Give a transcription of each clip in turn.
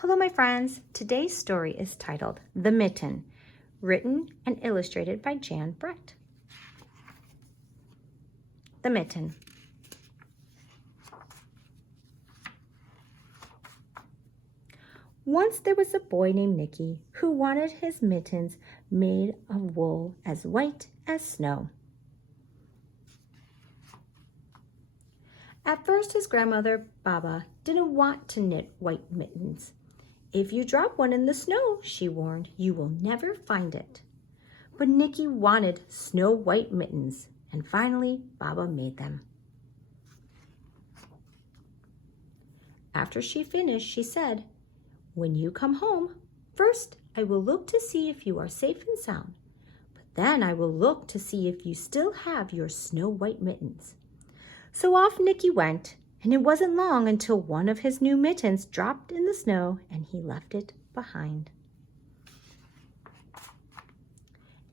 Hello, my friends. Today's story is titled The Mitten, written and illustrated by Jan Brett. The Mitten. Once there was a boy named Nicky who wanted his mittens made of wool as white as snow. At first, his grandmother, Baba, didn't want to knit white mittens. If you drop one in the snow, she warned, you will never find it. But Nicky wanted snow white mittens, and finally, Baba made them. After she finished, she said, "When you come home, first I will look to see if you are safe and sound, but then I will look to see if you still have your snow white mittens." So off Nicky went, and it wasn't long until one of his new mittens dropped in the snow and he left it behind.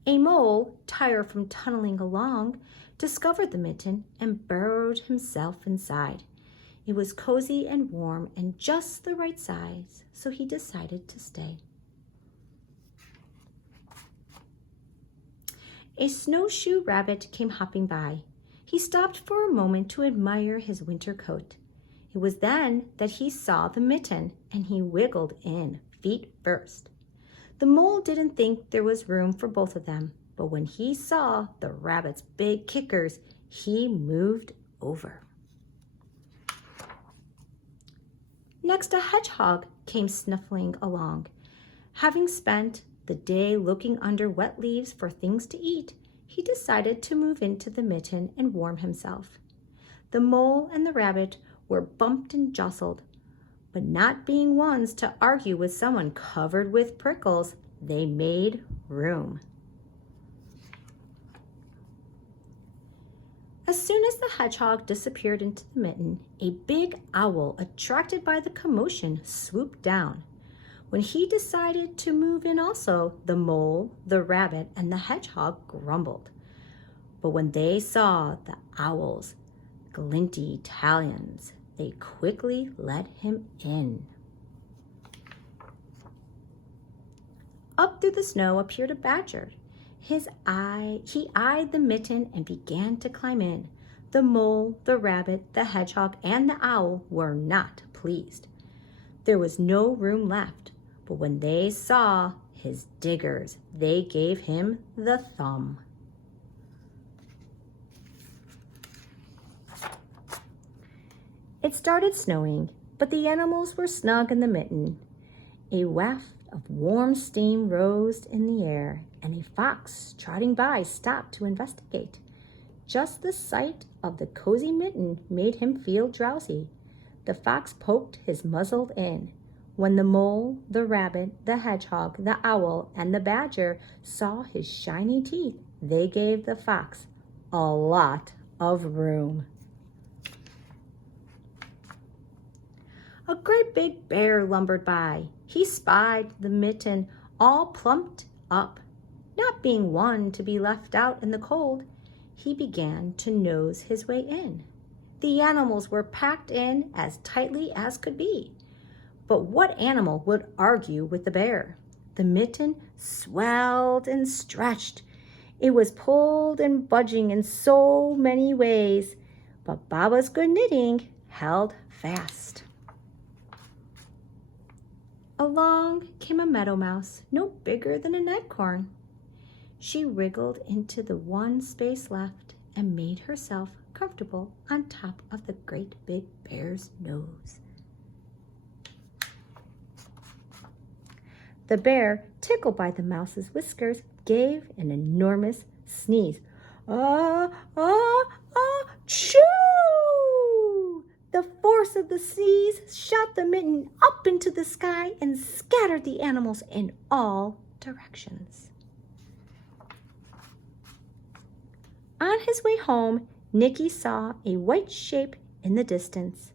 A mole, tired from tunneling along, discovered the mitten and burrowed himself inside. It was cozy and warm and just the right size, so he decided to stay. A snowshoe rabbit came hopping by. He stopped for a moment to admire his winter coat. It was then that he saw the mitten, and he wiggled in, feet first. The mole didn't think there was room for both of them, but when he saw the rabbit's big kickers, he moved over. Next, a hedgehog came snuffling along. Having spent the day looking under wet leaves for things to eat, he decided to move into the mitten and warm himself. The mole and the rabbit were bumped and jostled, but not being ones to argue with someone covered with prickles, they made room. As soon as the hedgehog disappeared into the mitten, a big owl, attracted by the commotion, swooped down. When he decided to move in also, the mole, the rabbit, and the hedgehog grumbled. But when they saw the owl's glinty talons, they quickly let him in. Up through the snow appeared a badger. He eyed the mitten and began to climb in. The mole, the rabbit, the hedgehog, and the owl were not pleased. There was no room left. But when they saw his diggers, they gave him the thumb. It started snowing, but the animals were snug in the mitten. A waft of warm steam rose in the air, and a fox trotting by stopped to investigate. Just the sight of the cozy mitten made him feel drowsy. The fox poked his muzzle in. When the mole, the rabbit, the hedgehog, the owl, and the badger saw his shiny teeth, they gave the fox a lot of room. A great big bear lumbered by. He spied the mitten all plumped up. Not being one to be left out in the cold, he began to nose his way in. The animals were packed in as tightly as could be. But what animal would argue with the bear? The mitten swelled and stretched. It was pulled and budging in so many ways, but Baba's good knitting held fast. Along came a meadow mouse, no bigger than an acorn. She wriggled into the one space left and made herself comfortable on top of the great big bear's nose. The bear, tickled by the mouse's whiskers, gave an enormous sneeze. Choo! The force of the sneeze shot the mitten up into the sky and scattered the animals in all directions. On his way home, Nicky saw a white shape in the distance.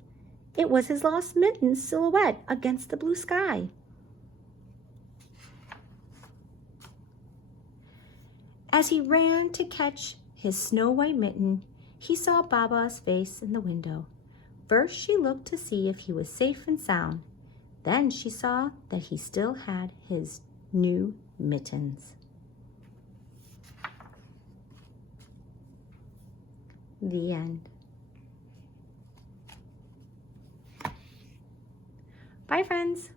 It was his lost mitten's silhouette against the blue sky. As he ran to catch his snow-white mitten, he saw Baba's face in the window. First, she looked to see if he was safe and sound. Then she saw that he still had his new mittens. The end. Bye, friends.